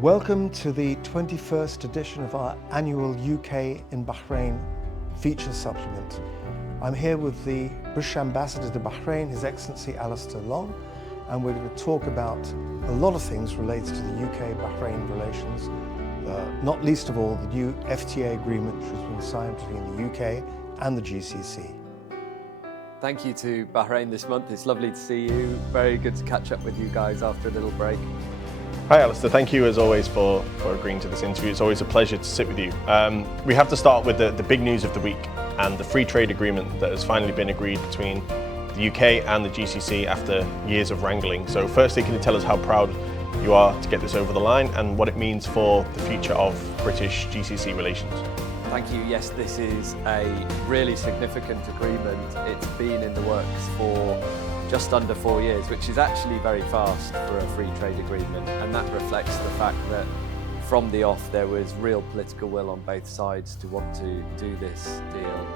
Welcome to the 21st edition of our annual UK in Bahrain feature supplement. I'm here with the British Ambassador to Bahrain, His Excellency Alastair Long, and we're going to talk about a lot of things related to the UK-Bahrain relations, not least of all the new FTA agreement which has been signed between the UK and the GCC. Thank you to Bahrain This Month. It's lovely to see you. Very good to catch up with you guys after a little break. Hi Alastair, thank you as always for agreeing to this interview. It's always a pleasure to sit with you. We have to start with the big news of the week and the free trade agreement that has finally been agreed between the UK and the GCC after years of wrangling. So firstly, can you tell us how proud you are to get this over the line and what it means for the future of British GCC relations? Thank you. Yes, this is a really significant agreement. It's been in the works for just under 4 years, which is actually very fast for a free trade agreement, and that reflects the fact that from the off there was real political will on both sides to want to do this deal.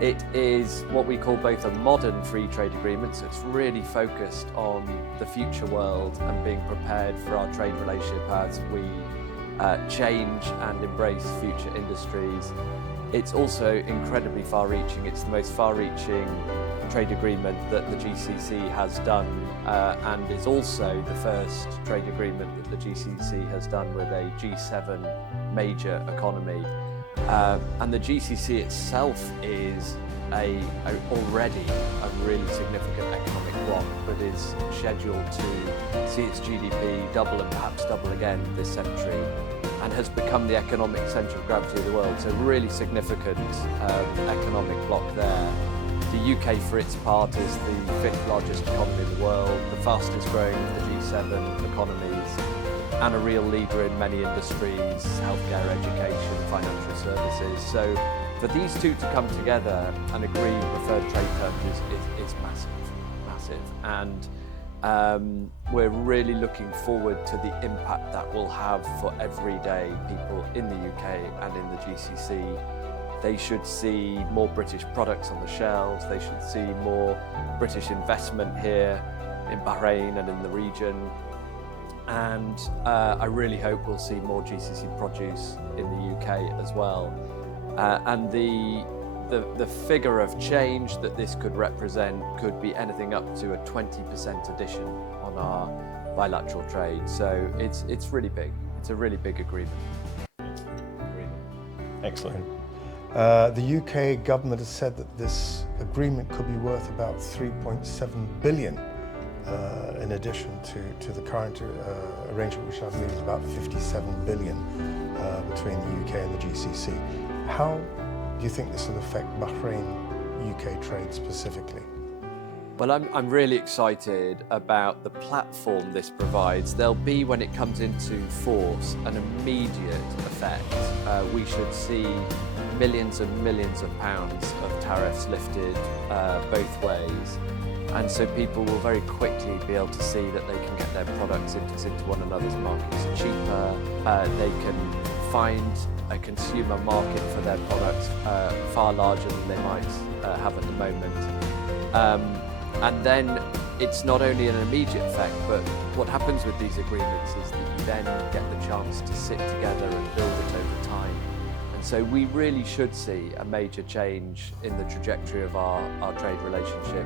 It is what we call both a modern free trade agreement, so it's really focused on the future world and being prepared for our trade relationship as we change and embrace future industries. It's also incredibly far-reaching. It's the most far-reaching trade agreement that the GCC has done, and is also the first trade agreement that the GCC has done with a G7 major economy. And the GCC itself is already a really significant economic bloc, but is scheduled to see its GDP double and perhaps double again this century, and has become the economic centre of gravity of the world. So really significant economic bloc there. The UK, for its part, is the 5th largest economy in the world, the fastest growing of the G7 economies, and a real leader in many industries, healthcare, education, financial services. So for these two to come together and agree preferred trade terms is massive. And we're really looking forward to the impact that will have for everyday people in the UK and in the GCC. They should see more British products on the shelves. They should see more British investment here in Bahrain and in the region. And I really hope we'll see more GCC produce in the UK as well. And the figure of change that this could represent could be anything up to a 20% addition on our bilateral trade. So it's really big. It's a really big agreement. Excellent. The UK government has said that this agreement could be worth about 3.7 billion in addition to the current arrangement, which I believe is about 57 billion between the UK and the GCC. How do you think this will affect Bahrain-UK trade specifically? Well, I'm really excited about the platform this provides. There'll be, when it comes into force, an immediate effect. We should see millions and millions of pounds of tariffs lifted both ways. And so people will very quickly be able to see that they can get their products into one another's markets cheaper. They can find a consumer market for their products far larger than they might have at the moment. And then it's not only an immediate effect, but what happens with these agreements is that you then get the chance to sit together and build it over time. And so we really should see a major change in the trajectory of our trade relationship.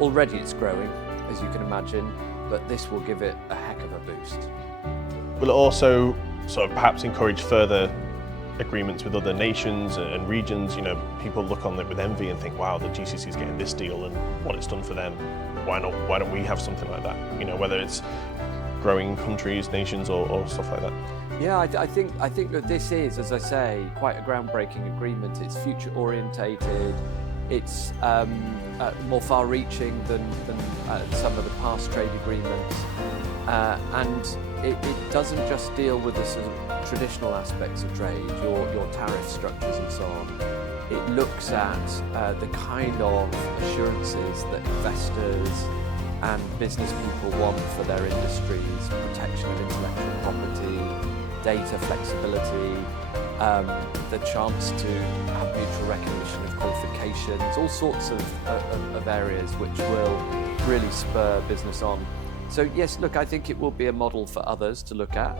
Already it's growing, as you can imagine, but this will give it a heck of a boost. Will it also sort of perhaps encourage further agreements with other nations and regions? You know, people look on it with envy and think, wow, the GCC is getting this deal and what it's done for them. Why don't we have something like that? You know, whether it's growing countries, nations, or stuff like that. Yeah, I think that this is, as I say, quite a groundbreaking agreement. It's future orientated. It's more far-reaching than some of the past trade agreements, and it doesn't just deal with the sort of traditional aspects of trade, your tariff structures and so on. It looks at the kind of assurances that investors and business people want for their industries: protection of intellectual property, data flexibility, the chance to have mutual recognition of qualifications, all sorts of areas which will really spur business on. So yes, look, I think it will be a model for others to look at.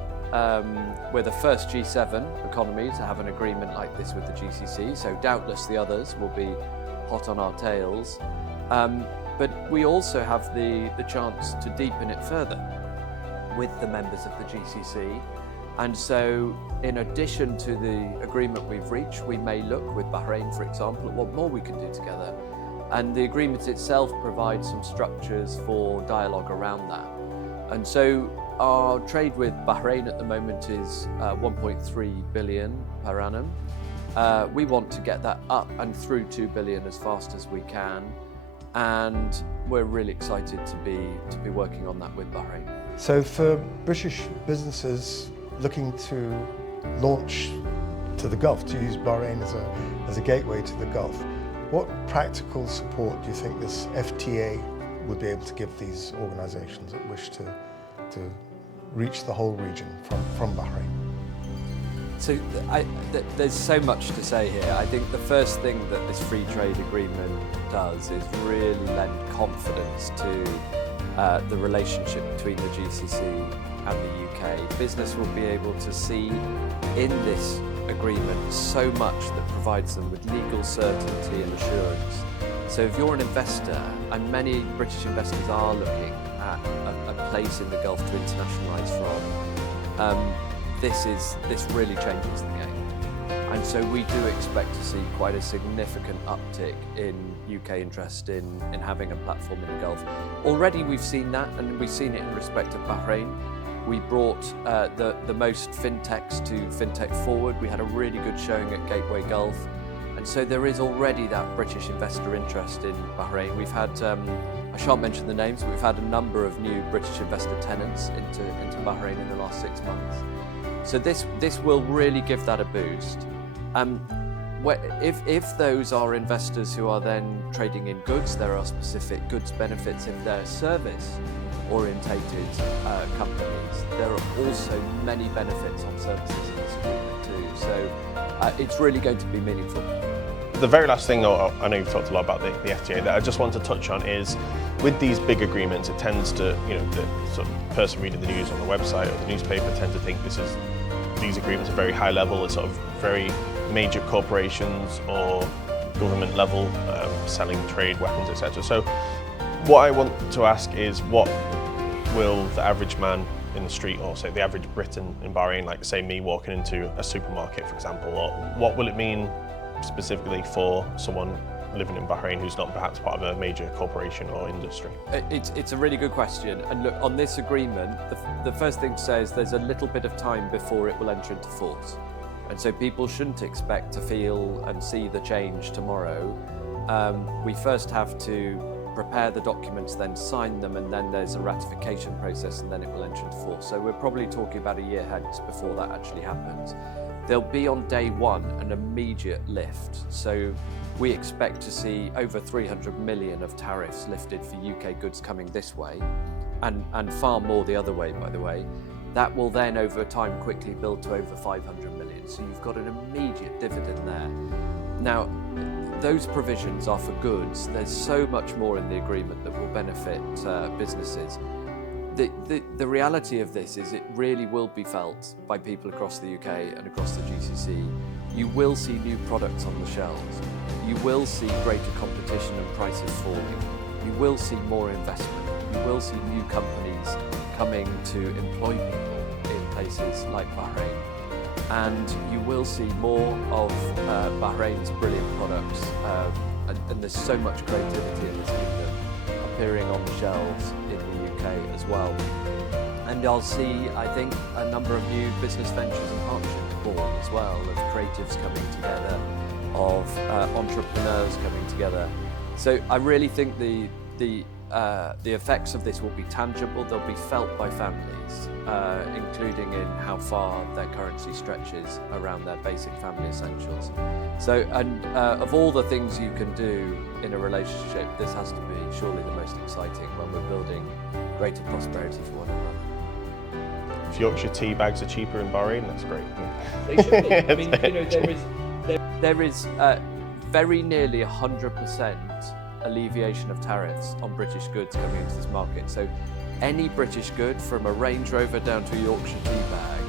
we're the first G7 economy to have an agreement like this with the GCC, so doubtless the others will be hot on our tails. But we also have the chance to deepen it further with the members of the GCC. And so, in addition to the agreement we've reached, we may look with Bahrain, for example, at what more we can do together. And the agreement itself provides some structures for dialogue around that. And so, our trade with Bahrain at the moment is 1.3 billion per annum. We want to get that up and through 2 billion as fast as we can. And we're really excited to be working on that with Bahrain. So for British businesses looking to launch to the Gulf, to use Bahrain as a gateway to the Gulf, what practical support do you think this FTA would be able to give these organisations that wish to reach the whole region from Bahrain? So there's so much to say here. I think the first thing that this free trade agreement does is really lend confidence to the relationship between the GCC and the UK. Business will be able to see in this agreement so much that provides them with legal certainty and assurance. So if you're an investor, and many British investors are looking at a place in the Gulf to internationalise from, this really changes the game. And so we do expect to see quite a significant uptick in UK interest in having a platform in the Gulf. Already we've seen that, and we've seen it in respect of Bahrain. We brought the most fintechs to Fintech Forward. We had a really good showing at Gateway Gulf. And so there is already that British investor interest in Bahrain. We've had, I shan't mention the names, but we've had a number of new British investor tenants into Bahrain in the last 6 months. So this will really give that a boost. If those are investors who are then trading in goods, there are specific goods benefits. If they're service-orientated companies, there are also many benefits on services in this agreement too. So it's really going to be meaningful. The very last thing, I know you've talked a lot about the FTA, that I just want to touch on is, with these big agreements, it tends to, the sort of person reading the news on the website or the newspaper tend to think these agreements are very high level, it's sort of very major corporations or government level selling trade weapons, etc. So what I want to ask is, what will the average man in the street, or say the average Brit in Bahrain, like say me walking into a supermarket, for example, or what will it mean specifically for someone living in Bahrain who's not perhaps part of a major corporation or industry? It's a really good question. And look, on this agreement, the first thing to say is there's a little bit of time before it will enter into force. And so people shouldn't expect to feel and see the change tomorrow. We first have to prepare the documents, then sign them, and then there's a ratification process, and then it will enter into force. So we're probably talking about a year hence before that actually happens. There'll be on day one an immediate lift. So we expect to see over 300 million of tariffs lifted for UK goods coming this way, and far more the other way, by the way. That will then over time quickly build to over 500 million. So you've got an immediate dividend there. Now, those provisions are for goods. There's so much more in the agreement that will benefit businesses. The reality of this is it really will be felt by people across the UK and across the GCC. You will see new products on the shelves. You will see greater competition and prices falling. You will see more investment. You will see new companies coming to employ people in places like Bahrain. And you will see more of Bahrain's brilliant products. And there's so much creativity in this kingdom appearing on the shelves in the UK as well. And I'll see, I think, a number of new business ventures and partnerships born as well, of creatives coming together, of entrepreneurs coming together. So I really think the effects of this will be tangible. They'll be felt by families, including in how far their currency stretches around their basic family essentials. So, and of all the things you can do in a relationship, this has to be surely the most exciting when we're building greater prosperity for one another. If Yorkshire tea bags are cheaper in Bahrain, that's great. They should be. I mean, there is very nearly 100% alleviation of tariffs on British goods coming into this market. So any British good, from a Range Rover down to a Yorkshire tea bag,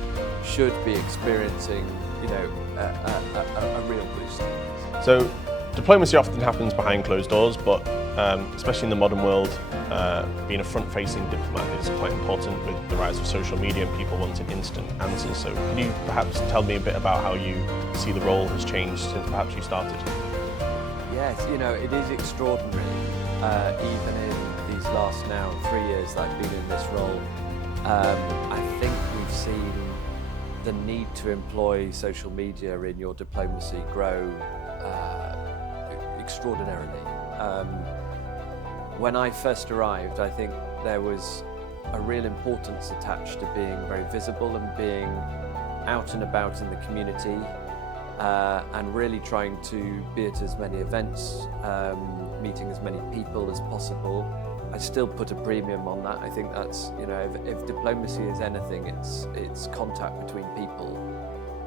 should be experiencing, you know, a real boost. So diplomacy often happens behind closed doors, but especially in the modern world, being a front-facing diplomat is quite important with the rise of social media and people wanting instant answers. So can you perhaps tell me a bit about how you see the role has changed since perhaps you started? Yes, you know, it is extraordinary, even in these last now 3 years that I've been in this role. I think we've seen the need to employ social media in your diplomacy grow extraordinarily. When I first arrived, I think there was a real importance attached to being very visible and being out and about in the community, and really trying to be at as many events, meeting as many people as possible. I still put a premium on that. I think that's, you know, if diplomacy is anything, it's contact between people,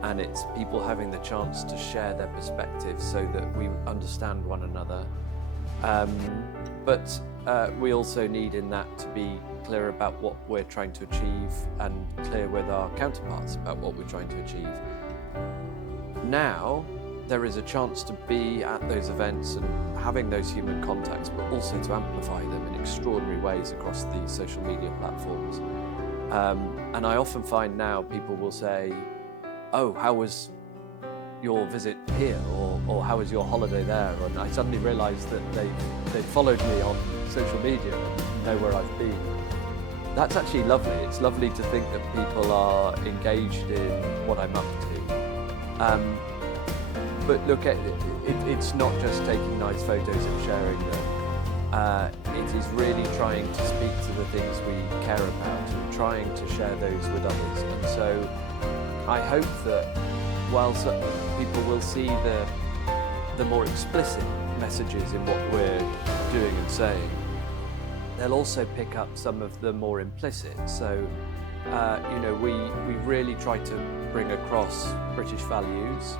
and it's people having the chance to share their perspectives so that we understand one another. But we also need in that to be clear about what we're trying to achieve and clear with our counterparts about what we're trying to achieve. Now, there is a chance to be at those events and having those human contacts, but also to amplify them in extraordinary ways across these social media platforms. And I often find now people will say, oh, how was your visit here? Or how was your holiday there? And I suddenly realised that they followed me on social media and know where I've been. That's actually lovely. It's lovely to think that people are engaged in what I'm up to. But look, it's not just taking nice photos and sharing them. It is really trying to speak to the things we care about and trying to share those with others. And so I hope that while people will see the more explicit messages in what we're doing and saying, they'll also pick up some of the more implicit. So, you know, we really try to bring across British values.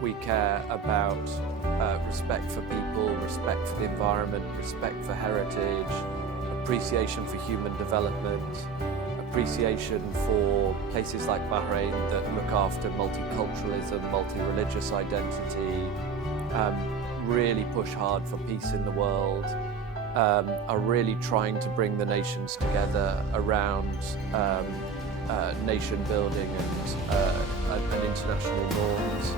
We care about respect for people, respect for the environment, respect for heritage, appreciation for human development, appreciation for places like Bahrain that look after multiculturalism, multi-religious identity, really push hard for peace in the world, are really trying to bring the nations together around nation building and international norms.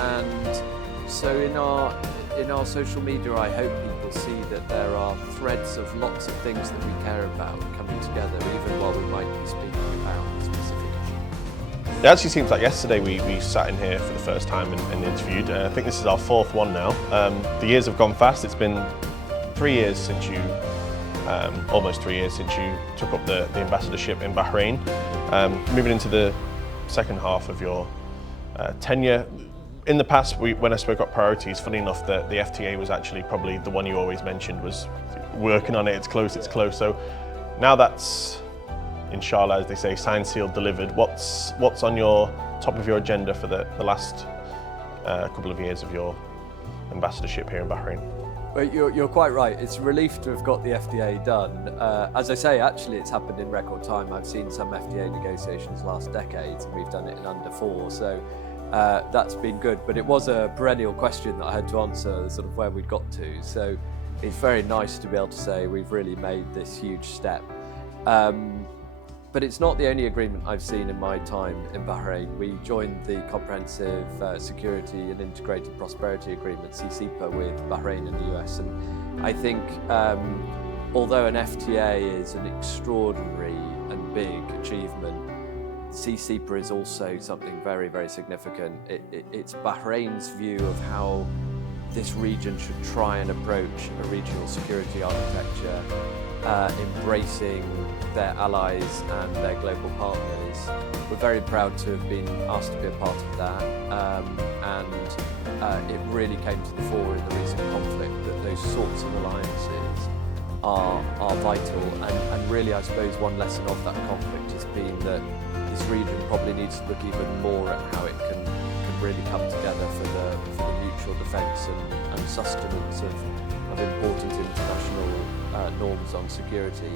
And so in our social media, I hope people see that there are threads of lots of things that we care about coming together, even while we might be speaking about a specific issue. It actually seems like yesterday we sat in here for the first time and interviewed. I think this is our fourth one now. The years have gone fast. It's been 3 years since you, almost 3 years since you took up the ambassadorship in Bahrain. Moving into the second half of your tenure. In the past, when I spoke about priorities, funny enough, the FTA was actually probably the one you always mentioned, was working on it, it's close. So now that's, inshallah, as they say, signed, sealed, delivered. What's on your top of your agenda for the last couple of years of your ambassadorship here in Bahrain? Well, you're quite right. It's a relief to have got the FTA done. As I say, actually, it's happened in record time. I've seen some FTA negotiations last decade, and we've done it in under 4. So that's been good. But it was a perennial question that I had to answer, sort of where we'd got to. So it's very nice to be able to say we've really made this huge step. But it's not the only agreement I've seen in my time in Bahrain. We joined the Comprehensive Security and Integrated Prosperity Agreement, CCPA, with Bahrain and the US. And I think although an FTA is an extraordinary and big achievement, CCPA is also something very, very significant. It's Bahrain's view of how this region should try and approach a regional security architecture, embracing their allies and their global partners. We're very proud to have been asked to be a part of that, and it really came to the fore in the recent conflict that those sorts of alliances are vital. And really, I suppose one lesson of that conflict has been that this region probably needs to look even more at how it can really come together for the mutual defence and sustenance of important international norms on security.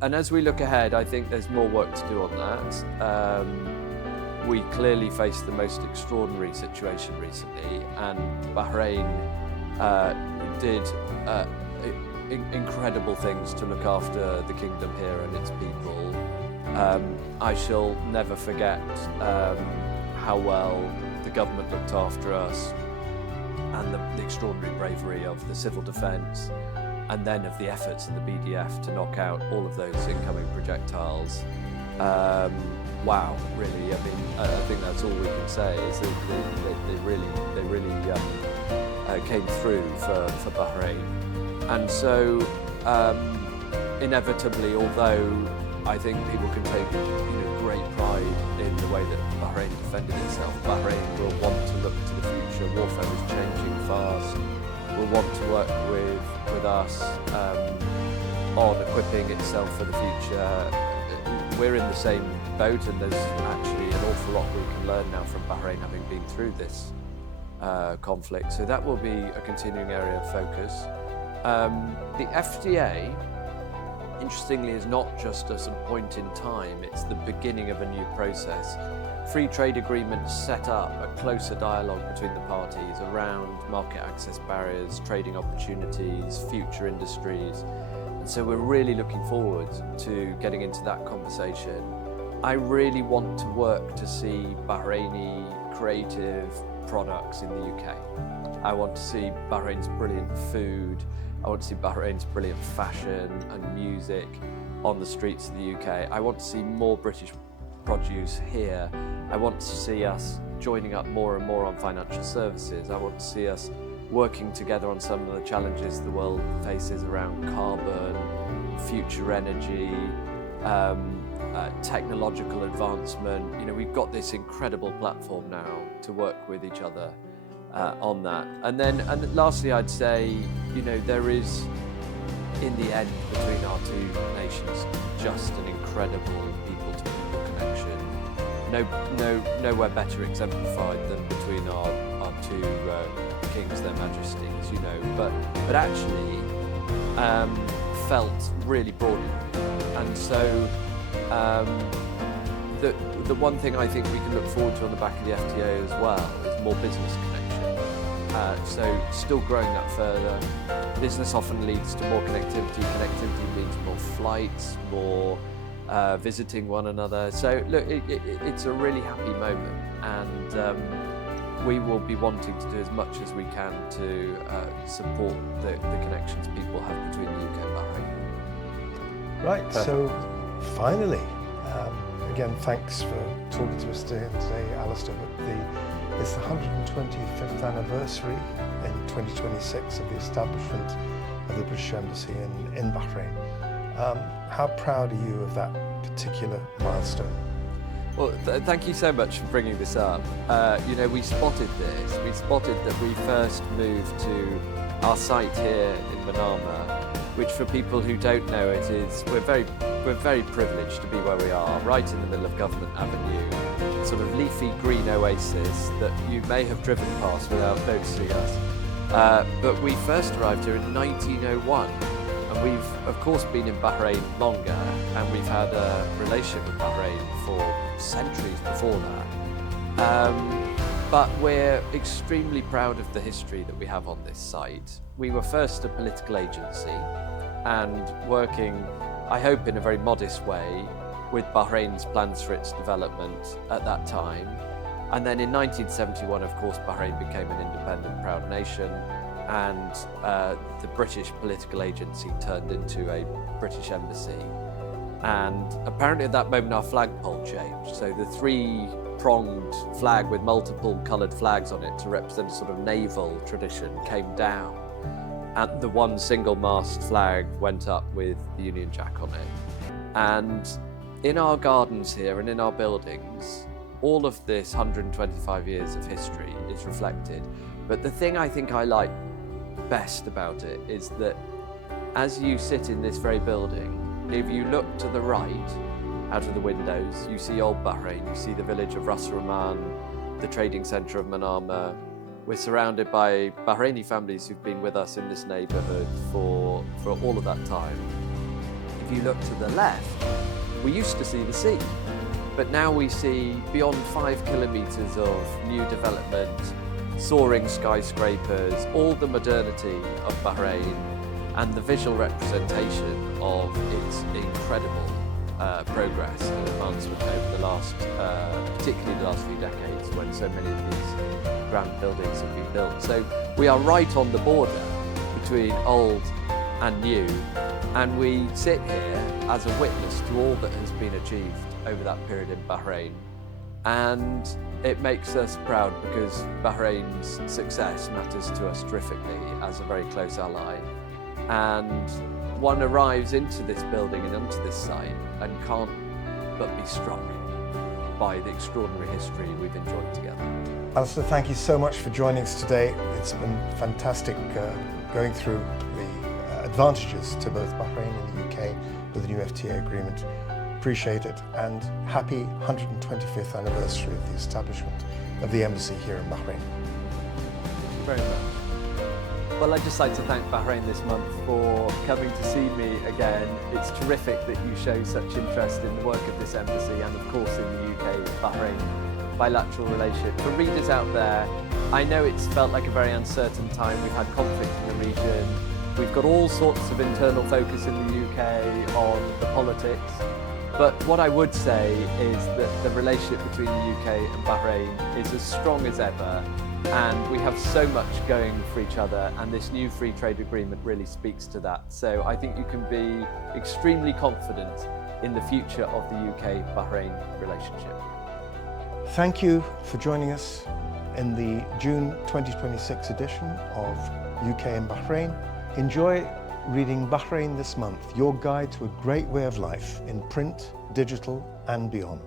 And as we look ahead, I think there's more work to do on that. We clearly faced the most extraordinary situation recently, and Bahrain did incredible things to look after the kingdom here and its people. I shall never forget how well the government looked after us, and the extraordinary bravery of the civil defence, and then of the efforts of the BDF to knock out all of those incoming projectiles. Wow, really, I mean, I think that's all we can say, is that they really came through for Bahrain. And so, inevitably, although I think people can take great pride in the way that Bahrain defended itself, Bahrain will want to look to the future. Warfare is changing fast. Will want to work with us on equipping itself for the future. We're in the same boat, and there's actually an awful lot we can learn now from Bahrain, having been through this conflict. So that will be a continuing area of focus. The FTA, interestingly, is not just a sort of point in time, it's the beginning of a new process. Free trade agreements set up a closer dialogue between the parties around market access barriers, trading opportunities, future industries. And so we're really looking forward to getting into that conversation. I really want to work to see Bahraini creative products in the UK. I want to see Bahrain's brilliant food. I want to see Bahrain's brilliant fashion and music on the streets of the UK. I want to see more British produce here. I want to see us joining up more and more on financial services. I want to see us working together on some of the challenges the world faces around carbon, future energy, technological advancement. We've got this incredible platform now to work with each other on that. And lastly, I'd say, there is, in the end, between our two nations, just an incredible people-to-people connection. Nowhere better exemplified than between our two kings, their majesties, but actually felt really broadly. And so the one thing I think we can look forward to on the back of the FTA as well is more business connection. So still growing that further. Business often leads to more connectivity. Connectivity means more flights, more visiting one another. So look, it's a really happy moment, and we will be wanting to do as much as we can to support the connections people have between the UK and Bahrain. Right, perfect. So finally, again, thanks for talking to us today, Alastair, but it's the 125th anniversary in 2026 of the establishment of the British Embassy in Bahrain. How proud are you of that particular milestone? Well, thank you so much for bringing this up. We spotted this. We spotted that we first moved to our site here in Manama, which, for people who don't know it, is we're very privileged to be where we are, right in the middle of Government Avenue, sort of leafy green oasis that you may have driven past without noticing us. But we first arrived here in 1901. And we've, of course, been in Bahrain longer, and we've had a relationship with Bahrain for centuries before that. But we're extremely proud of the history that we have on this site. We were first a political agency and working, I hope in a very modest way, with Bahrain's plans for its development at that time. And then in 1971, of course, Bahrain became an independent, proud nation, and the British political agency turned into a British embassy. And apparently at that moment our flagpole changed. So the three-pronged flag with multiple coloured flags on it to represent a sort of naval tradition came down. And the one single mast flag went up with the Union Jack on it. And in our gardens here and in our buildings, all of this 125 years of history is reflected. But the thing I think I like best about it is that as you sit in this very building, if you look to the right out of the windows, you see old Bahrain, you see the village of Ras Rahman, the trading centre of Manama. We're surrounded by Bahraini families who've been with us in this neighbourhood for all of that time. If if you look to the left, we used to see the sea, but now we see beyond 5 kilometres of new development, soaring skyscrapers, all the modernity of Bahrain and the visual representation of its incredible progress and advancement over the last, particularly the last few decades, when so many of these grand buildings have been built. So we are right on the border between old and new, and we sit here as a witness to all that has been achieved over that period in Bahrain. And it makes us proud because Bahrain's success matters to us terrifically as a very close ally. And one arrives into this building and onto this site and can't but be struck by the extraordinary history we've enjoyed together. Alastair, thank you so much for joining us today. It's been fantastic going through the advantages to both Bahrain and the UK with the new FTA agreement. Appreciate it, and happy 125th anniversary of the establishment of the embassy here in Bahrain. Very much. Well, I'd just like to thank Bahrain This Month for coming to see me again. It's terrific that you show such interest in the work of this embassy and of course in the UK-Bahrain bilateral relationship. For readers out there, I know it's felt like a very uncertain time. We've had conflict in the region. We've got all sorts of internal focus in the UK on the politics. But what I would say is that the relationship between the UK and Bahrain is as strong as ever, and we have so much going for each other, and this new free trade agreement really speaks to that. So I think you can be extremely confident in the future of the UK-Bahrain relationship. Thank you for joining us in the June 2026 edition of UK and Bahrain. Enjoy reading Bahrain This Month, your guide to a great way of life in print, digital and beyond.